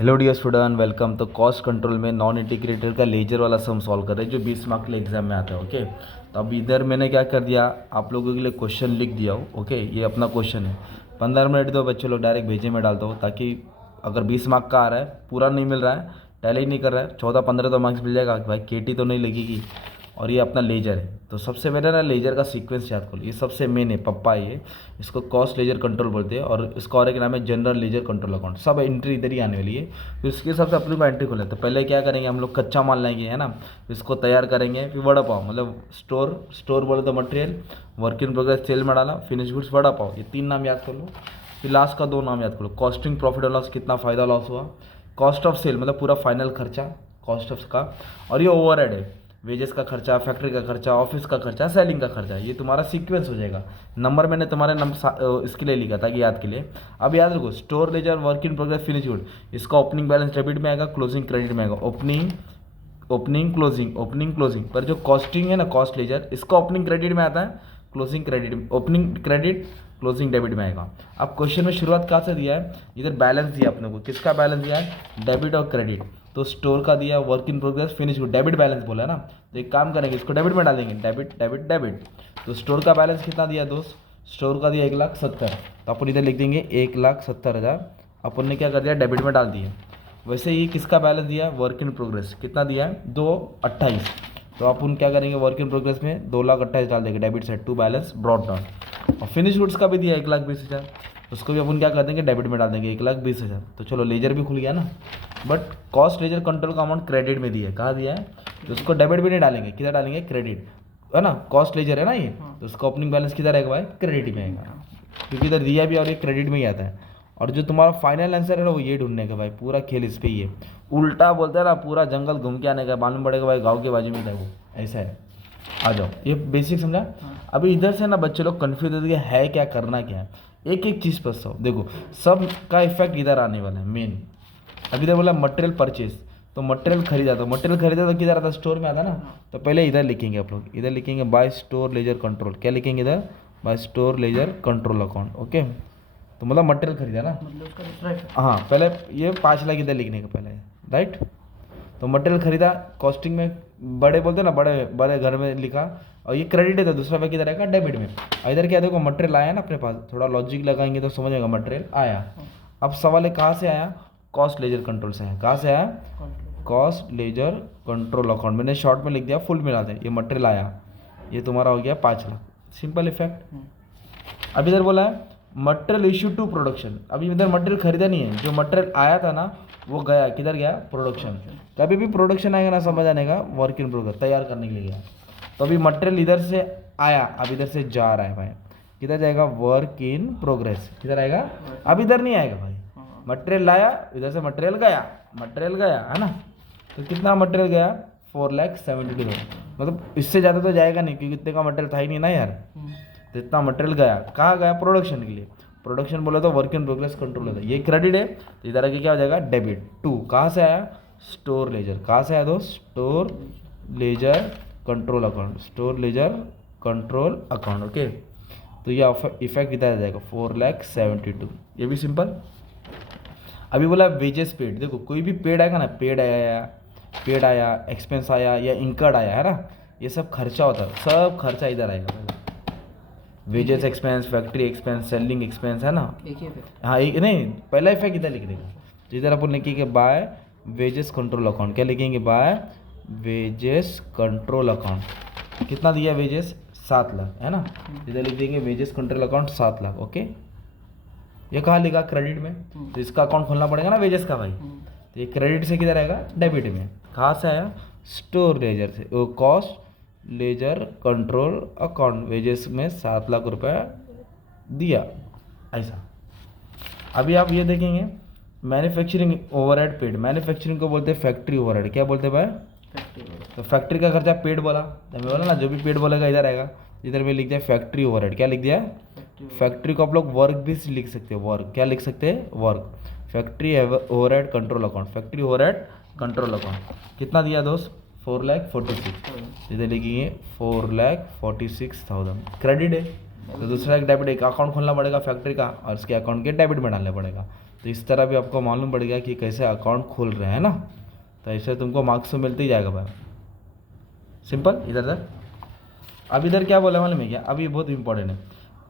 Hello dear student, welcome. तो cost control में non integrated का लेजर वाला सम सॉल्व कर रहे हैं जो 20 मार्क के लिए एग्जाम में आता है। ओके, तो अब इधर मैंने क्या कर दिया, आप लोगों के लिए क्वेश्चन लिख दिया हो। ओके, ये अपना क्वेश्चन है। 15 मिनट दो बच्चे लोग, डायरेक्ट भेजे में डालता हूँ ताकि अगर 20 मार्क का आ रहा है, पूरा नहीं मिल रहा है, टैली नहीं कर रहा है, 14-15 तो मार्क्स मिल जाएगा भाई, केटी तो नहीं लगेगी। और ये अपना लेजर है। तो सबसे पहले ना लेजर का सीक्वेंस याद करो, ये सबसे मेन है पप्पा। ये इसको कॉस्ट लेजर कंट्रोल बोलते हैं और इसका और एक नाम है जनरल लेजर कंट्रोल अकाउंट। सब एंट्री इधर ही आने वाली है। तो इसके हिसाब से अपने को एंट्री खोले। तो पहले क्या करेंगे, हम लोग कच्चा माल लाएंगे, है ना, इसको तैयार करेंगे। फिर वड़ा पाव मतलब स्टोर बोले तो material, work in progress sale में डाला, फिनिश गुड्स, वड़ा पाव, ये 3 नाम याद कर लो। फिर लास्ट का 2 नाम याद करो, कॉस्टिंग प्रॉफिट और लॉस, कितना फ़ायदा लॉस हुआ, कॉस्ट ऑफ सेल मतलब पूरा फाइनल खर्चा कॉस्ट ऑफ का, और ये ओवरहेड है, वेजेस का खर्चा, फैक्ट्री का खर्चा, ऑफिस का खर्चा, सेलिंग का खर्चा। ये तुम्हारा सीक्वेंस हो जाएगा। नंबर मैंने तुम्हारे इसके लिए लिखा था कि याद के लिए। अब याद रखो, store laser, work in progress, finish good, इसका ओपनिंग बैलेंस डेबिट में आएगा, क्लोजिंग क्रेडिट में आएगा। ओपनिंग क्लोजिंग पर जो कॉस्टिंग है ना, कॉस्ट लेजर, इसका ओपनिंग क्रेडिट में आता है, closing credit, opening credit closing debit में आएगा। अब क्वेश्चन में शुरुआत कहाँ से दिया है, इधर बैलेंस दिया अपने को, किसका बैलेंस दिया है, डेबिट और क्रेडिट। तो स्टोर का दिया, work in progress, finish good, debit balance बोला है ना। तो एक काम करेंगे, इसको डेबिट में डालेंगे, डेबिट डेबिट डेबिट। तो स्टोर का बैलेंस कितना दिया दोस्त, स्टोर का दिया 1,70,000, तो अपन इधर लिख देंगे 1,70,000, अपन ने क्या कर दिया, डेबिट में डाल दिया। वैसे ही किसका बैलेंस दिया, वर्क इन प्रोग्रेस, कितना दिया है, 2,28,000, तो अपन क्या करेंगे, वर्क इन प्रोग्रेस में 2,28,000 डाल देंगे, debit side to balance brought down. और फिनिश गुड्स का भी दिया 1,20,000, उसको भी अपन क्या कर देंगे, डेबिट में डाल देंगे 1,20,000। तो चलो लेजर भी खुल गया ना। बट कॉस्ट लेजर कंट्रोल का अमाउंट क्रेडिट में दिया है, कहाँ दिया है, तो उसको डेबिट भी नहीं डालेंगे, किधर डालेंगे, क्रेडिट, है ना, कॉस्ट लेजर है ना ये, तो उसका ओपनिंग बैलेंस किधर आएगा भाई, क्रेडिट में आएगा, क्योंकि इधर दिया भी और ये क्रेडिट में ही आता है। और जो तुम्हारा फाइनल आंसर है ना, वो ये ढूंढने का भाई, पूरा खेल इस पे ही है। उल्टा बोलते हैं ना, पूरा जंगल घूम के आने का, मालूम पड़ेगा भाई गाँव के बाजू में था वो, ऐसा है। आ जाओ, ये बेसिक समझा। अभी इधर से ना बच्चे लोग कन्फ्यूज होते है क्या करना क्या है, एक एक चीज़ पर सब देखो, सब का इफेक्ट इधर आने वाला है मेन। अभी इधर बोला मटेरियल परचेज, तो मटेरियल खरीदा, तो मटेरियल खरीदा तो किधर आता, स्टोर में आता ना। तो पहले इधर लिखेंगे आप लोग, इधर लिखेंगे बाय स्टोर लेजर कंट्रोल, क्या लिखेंगे इधर, by store ledger control account. Okay, तो मतलब मटेरियल खरीदा ना, मतलब उसका दूसरा, हाँ पहले ये 5 लाख इधर लिखने का पहले, राइट। तो मटेरियल खरीदा, कॉस्टिंग में बड़े बोलते ना, बड़े बड़े घर में लिखा, और ये क्रेडिट है तो दूसरा व्यक्ति इधर आएगा डेबिट में। इधर क्या देखो, मटेरियल आया ना अपने पास, थोड़ा लॉजिक लगाएंगे तो समझ आएगा, मटेरियल आया। अब सवाल है कहाँ से आया, कॉस्ट लेजर कंट्रोल से आया। कहाँ से आया, कॉस्ट लेजर कंट्रोल अकाउंट, मैंने शॉर्ट में लिख दिया, फुल में डालते हैं, ये मटेरियल आया, ये तुम्हारा हो गया 5 लाख, सिंपल इफेक्ट। अब इधर बोला है मटेरियल इशू टू प्रोडक्शन, अभी इधर मटेरियल खरीदा नहीं है, जो मटेरियल आया था ना वो गया, किधर गया, प्रोडक्शन। कभी भी प्रोडक्शन आएगा ना, समझ आने का, वर्क इन प्रोग्रेस तैयार करने के लिए गया। तो अभी मटेरियल इधर से आया, अब इधर से जा रहा है भाई, किधर जाएगा, वर्क इन प्रोग्रेस, किधर आएगा, अब इधर नहीं आएगा भाई, मटेरियल लाया, इधर से मटेरियल गया, है ना। तो कितना मटेरियल गया, 4,72,000, मतलब इससे ज़्यादा तो जाएगा नहीं, क्योंकि इतने का मटेरियल था ही नहीं ना यार। तो इतना मटेरियल गया, कहाँ गया, प्रोडक्शन के लिए। प्रोडक्शन बोला तो वर्क इन प्रोग्रेस कंट्रोल होता है, ये क्रेडिट है, तो इधर आके क्या हो जाएगा, डेबिट टू, कहाँ से आया, स्टोर लेजर, कहाँ से आया दोस्त, store ledger control account, store ledger control account. Okay, तो ये इफेक्ट इधर आ जाएगा 4,72,000, ये भी सिंपल। अभी बोला वेजेस पेड, देखो कोई भी पेड आएगा ना, पेड आया, एक्सपेंस आया या इंकर्ड आया, है ना, ये सब खर्चा होता है, सब खर्चा इधर आएगा, wages expense, factory expense, selling expense, है ना। हाँ एक नहीं, पहला इफेक्ट इधर लिख देगा, तो इधर अपन लिखेंगे बाय वेजेस कंट्रोल अकाउंट, क्या लिखेंगे, बाय वेजेस कंट्रोल अकाउंट। कितना दिया वेजेस, 7 लाख, है ना, इधर लिख देंगे wages control account 7 lakh. Okay, ये कहाँ लिखा, क्रेडिट में, तो इसका अकाउंट खोलना पड़ेगा ना वेजेस का भाई, तो ये क्रेडिट से किधर आएगा, डेबिट में। कहाँ से आया, स्टोर लेजर से, cost ledger control account, wages में 7 लाख रुपए दिया, ऐसा। अभी आप ये देखेंगे, मैन्युफैक्चरिंग ओवरहेड पेड, मैन्युफैक्चरिंग को बोलते हैं फैक्ट्री ओवरहेड, क्या बोलते हैं भाई, तो फैक्ट्री का खर्चा पेड बोला, तो मैं बोला ना, जो भी पेड बोलेगा इधर आएगा, इधर में लिख दिया फैक्ट्री ओवरहेड, क्या लिख दिया, फैक्ट्री को आप लोग वर्क भी लिख सकते हो, वर्क, क्या लिख सकते हैं, work, factory overhead control account, factory overhead control account. कितना दिया दोस्त, 4,46,000, इधर लिखिए 4,46,000, क्रेडिट है, तो दूसरा एक डेबिट, एक अकाउंट खोलना पड़ेगा फैक्ट्री का, और इसके अकाउंट के डेबिट में डालना पड़ेगा। तो इस तरह भी आपको मालूम पड़ गया कि कैसे अकाउंट खोल रहे हैं ना। तो ऐसे तुमको मार्क्स तो मिलते ही जाएगा भाई, सिंपल। इधर अब इधर क्या बोला मालूम है क्या, अभी बहुत इंपॉर्टेंट है।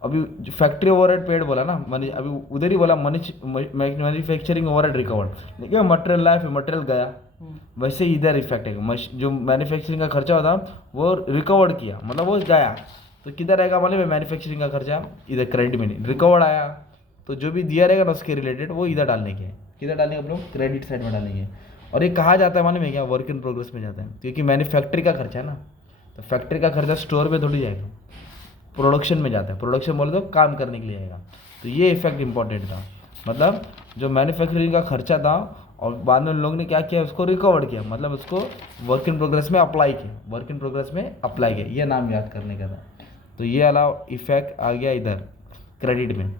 अभी जो फैक्ट्री ओवरहेड पेड बोला ना, अभी उधर ही बोला मैन्युफैक्चरिंग ओवरहेड रिकवर्ड, लेकिन मटेरियल लाया फिर मटेरियल गया, वैसे इधर इफेक्ट है। जो मैन्युफैक्चरिंग का खर्चा होता वो रिकवर्ड किया, मतलब वो गया, तो किधर आएगा मालूम है मैन्युफैक्चरिंग का खर्चा, इधर क्रेडिट में नहीं, रिकवर्ड आया। तो जो भी दिया रहेगा ना उसके रिलेटेड वो इधर डालने के, किधर डालने के आप लोग, क्रेडिट साइड में डालेंगे। और ये कहाँ जाता है मालूम है क्या, वर्क इन प्रोग्रेस में जाता है, क्योंकि मैन्युफैक्चरिंग का खर्चा है ना। तो फैक्ट्री का खर्चा स्टोर में थोड़ी जाएगा, प्रोडक्शन में जाता है। प्रोडक्शन बोले तो काम करने के लिए आएगा। तो ये इफेक्ट इंपॉर्टेंट था, मतलब जो मैन्युफैक्चरिंग का खर्चा था और बाद में उन लोगों ने क्या किया, उसको रिकवर किया, मतलब उसको वर्क इन प्रोग्रेस में अप्लाई किया, वर्क इन प्रोग्रेस में अप्लाई किया, ये नाम याद करने का था। तो ये अलावा इफेक्ट आ गया इधर क्रेडिट में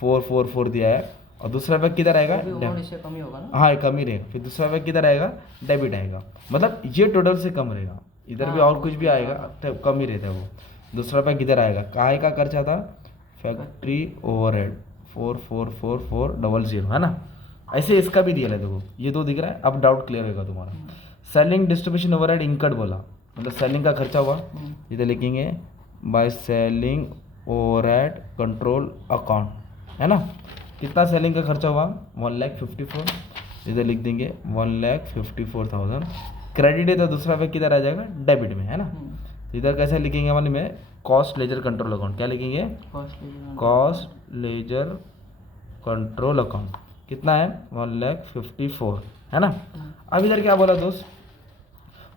444 दिया है। और दूसरा इफेक्ट किधर आएगा, इससे कम ही होगा ना। हाँ कम ही रहेगा। फिर दूसरा इफेक्ट किधर आएगा, डेबिट आएगा, मतलब ये टोटल से कम रहेगा। इधर भी और कुछ भी आएगा तो कम ही रहता है वो। दूसरा पैक किधर आएगा, काहे का खर्चा था, फैक्ट्री ओवरहेड 44440 है ना। ऐसे इसका भी दिया है, देखो ये दो दिख रहा है। अब डाउट क्लियर होगा तुम्हारा। सेलिंग डिस्ट्रीब्यूशन ओवरहेड इंकर्ड बोला, मतलब सेलिंग का खर्चा हुआ, इधर लिखेंगे by selling overhead control account, है ना। कितना सेलिंग का खर्चा हुआ, 1,54,000, इधर लिख देंगे 1,54,000। क्रेडिट है तो दूसरा पैक किधर आ जाएगा, डेबिट में, है ना। इधर कैसे लिखेंगे हमारे में, कॉस्ट लेजर कंट्रोल अकाउंट, क्या लिखेंगे, कॉस्ट लेजर कंट्रोल अकाउंट। कितना है, 1,54,000, है ना। अब इधर क्या बोला दोस्त,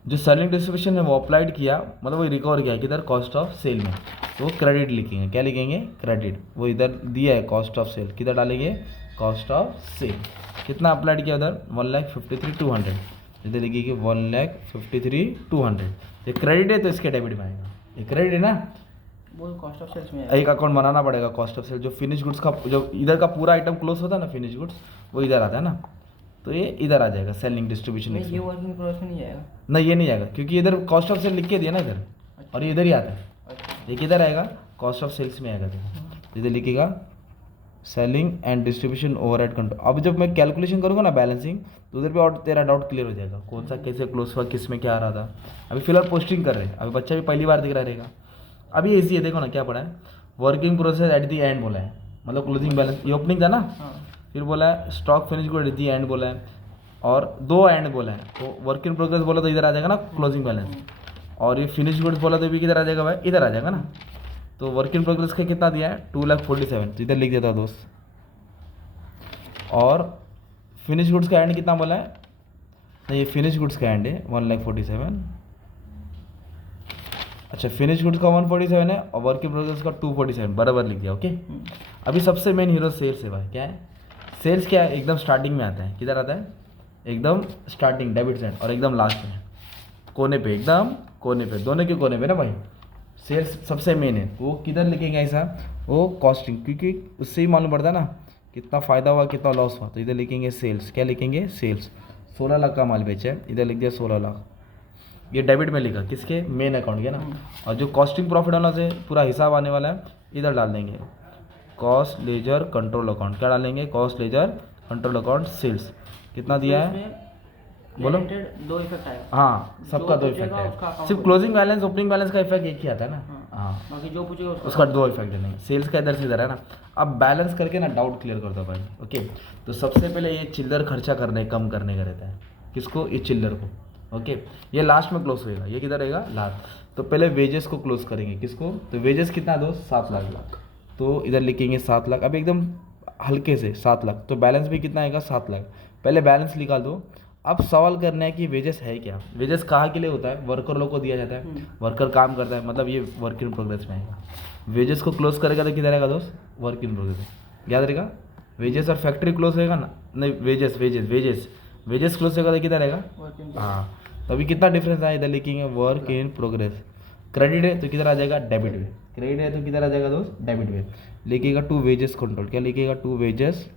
जो सेलिंग डिस्ट्रीब्यूशन है वो अप्लाइड किया, मतलब वो रिकवर किया किधर, कॉस्ट ऑफ सेल में, तो वो क्रेडिट लिखेंगे, क्या लिखेंगे, क्रेडिट। वो इधर दिया है कॉस्ट ऑफ सेल, किधर डालेंगे, कॉस्ट ऑफ सेल। कितना अप्लाइड किया उधर, 1,53,200, इधर लिखिए 1,53,200। ये क्रेडिट है तो इसके डेबिट में आएगा, ये क्रेडिट है ना, वो कॉस्ट ऑफ सेल्स में एक अकाउंट बनाना पड़ेगा कॉस्ट ऑफ सेल। जो फिनिश गुड्स का, जो इधर का पूरा आइटम क्लोज होता है ना, फिनिश गुड्स, वो इधर आता है ना, तो ये इधर आ जाएगा सेलिंग डिस्ट्रीब्यूशन। ये वर्किंग प्रोग्रेस में नहीं आएगा, नहीं ये नहीं आएगा, क्योंकि इधर कॉस्ट ऑफ सेल लिख के दिया ना इधर, और ये इधर ही आता है। ये किधर आएगा, कॉस्ट ऑफ सेल्स में आएगा। देखो इधर लिखेगा selling and distribution overhead control. अब जब मैं कैलकुलेशन करूँगा ना बैलेंसिंग, तो उधर पे और तेरा डाउट क्लियर हो जाएगा, कौन सा कैसे क्लोज हुआ, किस में क्या आ रहा था। अभी फिलहाल पोस्टिंग कर रहे हैं, अभी बच्चा भी पहली बार दिख रहा रहेगा। अभी ऐसी है, देखो ना क्या पढ़ा है, working process at the and बोला है, मतलब क्लोजिंग बैलेंस, ये ओपनिंग था ना। फिर बोला है stock finish good at the and बोला है, और दो एंड बोला है। तो वर्क इन प्रोग्रेस बोला तो इधर आ जाएगा ना क्लोजिंग बैलेंस, और ये फिनिश गुड्स बोला तो भी किधर आ जाएगा भाई, इधर आ जाएगा ना। तो वर्क इन प्रोग्रेस का कितना दिया है, 2,47,000, तो इधर लिख देता दोस्त। और फिनिश गुड्स का एंड कितना बोला है, नहीं ये फिनिश गुड्स का एंड है 1,47,000। अच्छा फिनिश गुड्स का 147 है और वर्क इन प्रोग्रेस का 247, बराबर लिख दिया, ओके। अभी सबसे मेन हीरो सेल्स है भाई, क्या है सेल्स, क्या है, एकदम स्टार्टिंग में आता है, किधर आता है, एकदम स्टार्टिंग डेबिट साइड, और एकदम लास्ट में कोने पे, एकदम कोने पे, दोनों के कोने पे ना भाई। सेल्स सबसे मेन है, वो किधर लिखेंगे ऐसा, वो कॉस्टिंग, क्योंकि उससे ही मालूम पड़ता है ना कितना फ़ायदा हुआ कितना लॉस हुआ। तो इधर लिखेंगे सेल्स, क्या लिखेंगे, सेल्स। 16 लाख का माल बेचा है, इधर लिख दिया 16 लाख, ये डेबिट में लिखा, किसके, मेन अकाउंट के ना। और जो कॉस्टिंग प्रॉफिट होना से पूरा हिसाब आने वाला है, इधर डाल देंगे कॉस्ट लेजर कंट्रोल अकाउंट, क्या डालेंगे, cost ledger control account sales. कितना दिया है बोलो, दो इफेक्ट आएगा, हाँ सबका दो इफेक्ट है, सिर्फ क्लोजिंग बैलेंस ओपनिंग बैलेंस का इफेक्ट एक ही आता है ना, हाँ बाकी जो पूछेगा उसका दो इफेक्ट है, नहीं सेल्स का इधर से इधर है ना। अब बैलेंस करके ना डाउट क्लियर करता भाई, ओके। तो सबसे पहले ये चिल्लर खर्चा करने कम करने का रहता है, किसको, ये चिल्लर को, ओके। ये लास्ट में क्लोज होएगा, ये किधर रहेगा, लास्ट। तो पहले वेजेस को क्लोज करेंगे, किसको, तो वेजेस कितना दो, 7 लाख, तो इधर लिखेंगे 7 लाख। अब एकदम हल्के से 7 लाख, तो बैलेंस भी कितना आएगा, 7 लाख। पहले बैलेंस निकाल दो। अब सवाल करना है कि वेजेस है क्या, वेजेस कहाँ के लिए होता है, वर्कर लोग को दिया जाता है, वर्कर काम करता है, मतलब ये वर्क इन प्रोग्रेस में आएगा। वेजेस को क्लोज करेगा तो किधर रहेगा दोस्त, वर्क इन प्रोग्रेस, याद रहेगा। वेजेस और फैक्ट्री क्लोज होएगा ना, नहीं wages wages wages wages close होगा तो किधर रहेगा, हाँ। तो अभी कितना डिफरेंस आया, इधर लिखेंगे वर्क इन प्रोग्रेस। क्रेडिट है तो किधर आ जाएगा, डेबिट में, क्रेडिट है तो किधर आ जाएगा दोस्त, डेबिट में। लिखिएगा टू वेजेस कंट्रोल, क्या लिखिएगा, टू वेजेस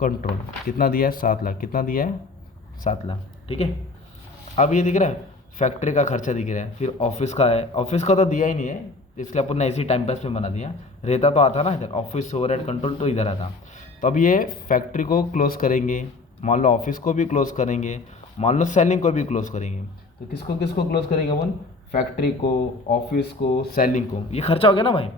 कंट्रोल। कितना दिया है, 7 लाख, कितना दिया है, 7 लाख, ठीक है। अब ये दिख रहा है फैक्ट्री का खर्चा दिख रहा है, फिर ऑफिस का है, ऑफिस का तो दिया ही नहीं है, इसलिए अपन ने ऐसी टाइम पास में बना दिया, रहता तो आता ना इधर, ऑफिस ओवरहेड कंट्रोल तो इधर आता। तो अब ये फैक्ट्री को क्लोज करेंगे, मान लो ऑफिस को भी क्लोज करेंगे, मान लो सेलिंग को भी क्लोज करेंगे। तो किसको किसको क्लोज करेंगे अपन? फैक्ट्री को, ऑफिस को, सेलिंग को। ये खर्चा हो गया ना भाई,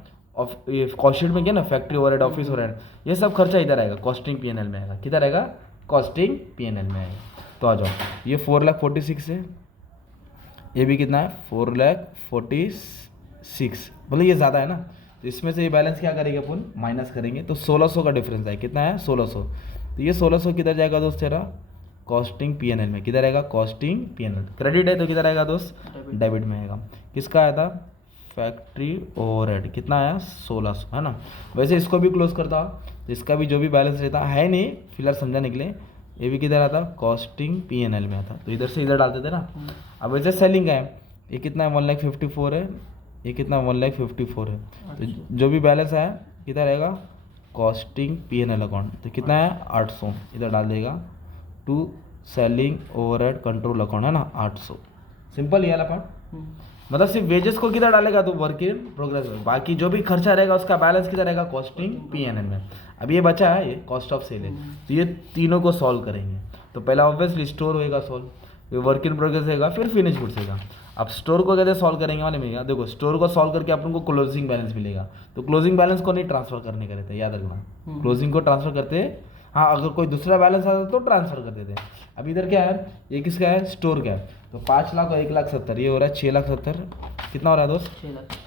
ये कॉस्ट शीट में क्या ना, फैक्ट्री ओवरहेड, ऑफिस ओवरहेड, ये सब खर्चा इधर आएगा, कॉस्टिंग पीएनएल में आएगा। किधर आएगा? कॉस्टिंग पीएनएल में आएगा। तो आ जाओ, ये 4,46,000 है, ये भी कितना है? 4,46,000, मतलब ये ज़्यादा है ना, तो इसमें से ये बैलेंस क्या करेंगे अपन? माइनस करेंगे। तो 1,600 का डिफरेंस है, कितना है? 1,600। तो ये 1,600 किधर जाएगा दोस्त तेरा? कॉस्टिंग पीएनएल में। किधर आएगा? Costing PNL. क्रेडिट है तो किधर आएगा दोस्त? डेबिट में आएगा। किसका आया था? Factory overhead. कितना आया? 1,600, है ना। वैसे इसको भी क्लोज करता तो इसका भी जो भी बैलेंस रहता है नहीं, फिलहाल समझाने के लिए, ये भी किधर आता? कॉस्टिंग पीएनएल में आता। तो इधर से इधर डालते थे ना। अब वैसे सेलिंग का है, ये कितना है? 1,54,000 है, ये कितना? 1,54,000 है। तो जो भी बैलेंस आया किधर आएगा? Costing PNL account. तो कितना है? 800 इधर डाल देगा, to selling overhead control account, है ना, 800। सिंपल ये वाला पार्ट। मतलब सिर्फ वेजेस को किधर डालेगा? तो वर्क इन प्रोग्रेस में। बाकी जो भी खर्चा रहेगा उसका बैलेंस किधर रहेगा? कॉस्टिंग पीएनएल में। अब ये बचा है, ये कॉस्ट ऑफ सेल है। तो ये तीनों को सॉल्व करेंगे। तो पहला ऑब्वियसली स्टोर होएगा सॉल्व, फिर वर्क इन प्रोग्रेस होगा, फिर फिनिश गुड्स होगा। अब स्टोर को कैसे सॉल्व करेंगे वाले में? देखो, स्टोर को सॉल्व करके अपन को क्लोजिंग बैलेंस मिलेगा। तो क्लोजिंग बैलेंस को नहीं ट्रांसफर करने का रहता है, याद रखना। क्लोजिंग को ट्रांसफर करते, हाँ, अगर कोई दूसरा बैलेंस आता तो ट्रांसफर कर देते। अब इधर क्या है? ये किसका है? स्टोर का है। तो 5 लाख और 1,70,000, ये हो रहा है 6,70,000। कितना हो रहा है दोस्त?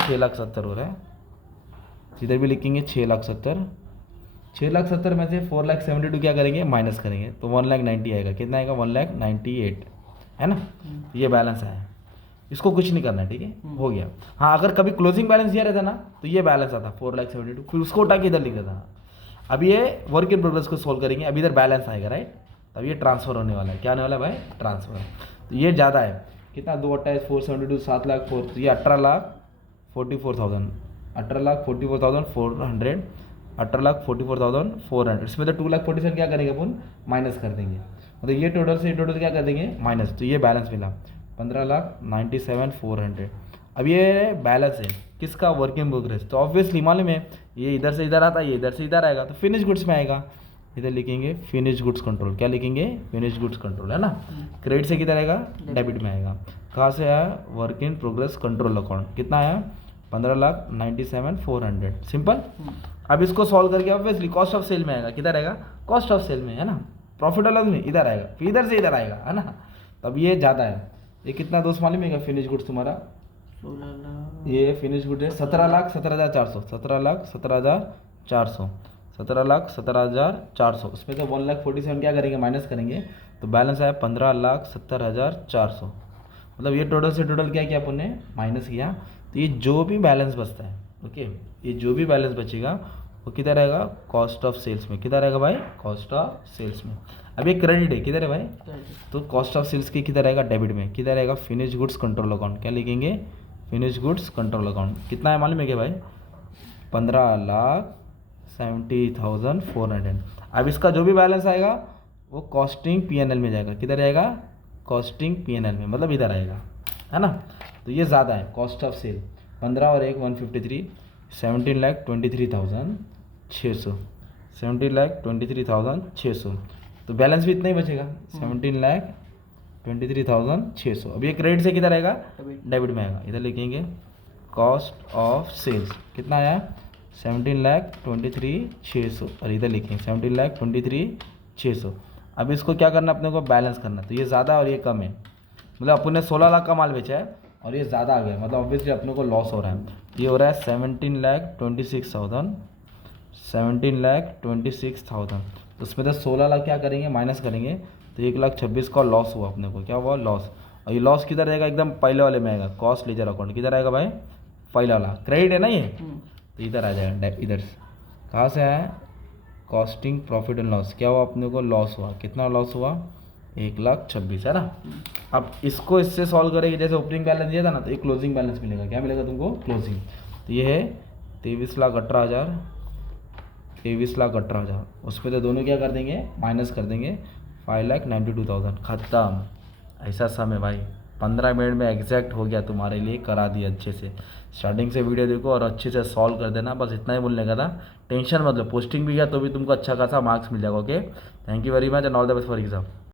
6,70,000 हो रहा है। इधर भी लिखेंगे 6,70,000। 6,70,000 में से 4,72,000 क्या करेंगे? माइनस करेंगे, तो 1,90,000 आएगा। कितना आएगा? 1,98,000, है ना। ये बैलेंस आया, इसको कुछ नहीं करना है, ठीक है, हो गया। हाँ, अगर कभी क्लोजिंग बैलेंस दिया रहता ना, तो ये बैलेंस आता 4,72,000, फिर उसको उठा के इधर लिख देता। अब ये वर्क इन प्रोग्रेस को सोल्व करेंगे, अब इधर बैलेंस आएगा, राइट। तब ये ट्रांसफर होने वाला है। क्या होने वाला है भाई? ट्रांसफर। तो ये ज़्यादा है, कितना? 228, 472, 7,04,000, तो ये 18,44,000, 18,44,400, 18,44,400। इसमें तो 2,47,000 क्या करेंगे अपन? माइनस कर देंगे। मतलब ये टोटल से टोटल क्या कर देंगे? माइनस। तो ये बैलेंस मिला 15,97,400। अब ये बैलेंस है किसका? Work in progress. तो ऑब्वियसली मालूम है, ये इधर से इधर आता है, ये इधर से इधर आएगा, तो फिनिश गुड्स में आएगा। इधर लिखेंगे फिनिश गुड्स कंट्रोल। क्या लिखेंगे? फिनिश गुड्स कंट्रोल, है ना। क्रेडिट से किधर आएगा? डेबिट में आएगा। कहाँ से आया? Work in progress control account. कितना आया? 15,97,400। सिंपल। अब इसको सॉल्व करके ऑब्वियसली कॉस्ट ऑफ सेल में आएगा। किधर आएगा? कॉस्ट ऑफ सेल में, है ना। प्रॉफिट अलग में इधर आएगा, फिर इधर से इधर आएगा, है ना। तब ये ज़्यादा है। ये कितना दोस्त मालूम है? फिनिश गुड्स तुम्हारा, ये फिनिश गुड है 17,17,400, 17,17,400, 17,17,400। उसमें तो 1,47,000 क्या करेंगे? माइनस करेंगे, तो बैलेंस आया 15,70,400। मतलब ये टोटल से टोटल क्या किया अपन ने? माइनस किया। तो ये जो भी बैलेंस बचता है, ओके, ये जो भी बैलेंस बचेगा वो किधर आएगा? कॉस्ट ऑफ सेल्स में। किधर आएगा भाई? कॉस्ट ऑफ सेल्स में। अब ये क्रेडिट है, किधर है भाई? तो कॉस्ट ऑफ सेल्स की किधर आएगा? डेबिट में। किधर आएगा? Finish goods control account. क्या लिखेंगे? Finish goods control account. कितना है मालूम है क्या भाई? 15,70,400। अब इसका जो भी बैलेंस आएगा वो कॉस्टिंग पीएनएल में जाएगा। किधर जाएगा? कॉस्टिंग पीएनएल में, मतलब इधर आएगा, है ना। तो ये ज़्यादा है, कॉस्ट ऑफ सेल 15 और 1 153, 17,23,600, 17,23,600। तो बैलेंस भी इतना ही बचेगा, 17,23,600। अब ये क्रेडिट से किधर आएगा? डेबिट में आएगा। इधर लिखेंगे कॉस्ट ऑफ सेल्स। कितना आया? 17,23,600, और इधर लिखेंगे 17,23,600। अब इसको क्या करना? अपने को बैलेंस करना। तो ये ज़्यादा और ये कम है, मतलब अपन ने 16 लाख का माल बेचा है और ये ज़्यादा आ गया, मतलब ऑब्वियसली अपने को लॉस हो रहा है। ये हो रहा है 17,26,000, 17,26,000। तो उसमें तो 16 लाख क्या करेंगे? माइनस करेंगे, तो 1,26,000 का लॉस हुआ अपने को। क्या हुआ? लॉस। और ये लॉस किधर रहेगा? एकदम पहले वाले में आएगा, कॉस्ट लेजर अकाउंट। किधर आएगा भाई? पहला वाला। क्रेडिट है ना ये, तो इधर आ जाएगा। इधर से कहाँ से आया? Costing profit and loss. क्या हुआ अपने को? लॉस हुआ। कितना लॉस हुआ? 1,26,000, है ना। अब इसको इससे सॉल्व करेंगे, जैसे ओपनिंग बैलेंस दिया था ना, तो एक क्लोजिंग बैलेंस मिलेगा। क्या मिलेगा तुमको? क्लोजिंग। तो ये है 23,18,000, 23,18,000। उसमें तो दोनों क्या कर देंगे? माइनस कर देंगे, 5,92,000। ख़त्म। ऐसा सम है भाई, 15 मिनट में एग्जैक्ट हो गया, तुम्हारे लिए करा दिया अच्छे से। स्टार्टिंग से वीडियो देखो और अच्छे से सॉल्व कर देना, बस इतना ही बोलने का था। टेंशन मतलब पोस्टिंग भी गया तो भी तुमको अच्छा खासा मार्क्स मिल जाएगा। Okay, thank you very much and all the best for exam.